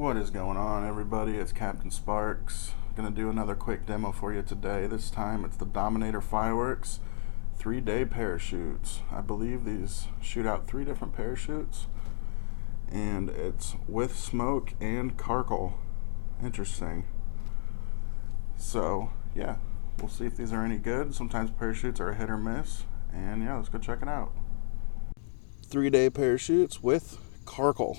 What is going on, everybody? It's Captain Sparks. Gonna do another quick demo for you today. This time it's the Dominator Fireworks 3-day parachutes. I believe these shoot out 3 different parachutes, and it's with smoke and Crackle. Interesting. So yeah, we'll see if these are any good. Sometimes parachutes are a hit or miss, and yeah, let's go check it out. 3-day parachutes with Crackle.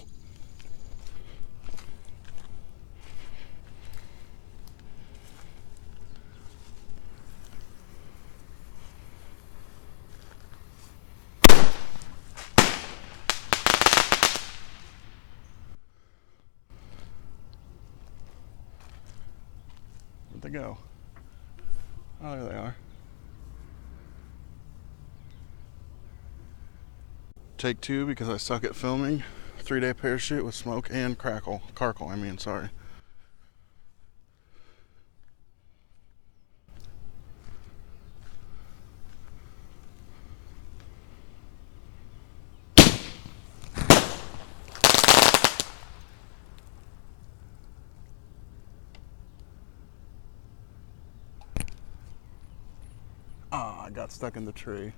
Where'd they go? Oh, there they are. Take 2 because I suck at filming. 3-day parachute with smoke and Crackle. Sorry. Ah, I got stuck in the tree.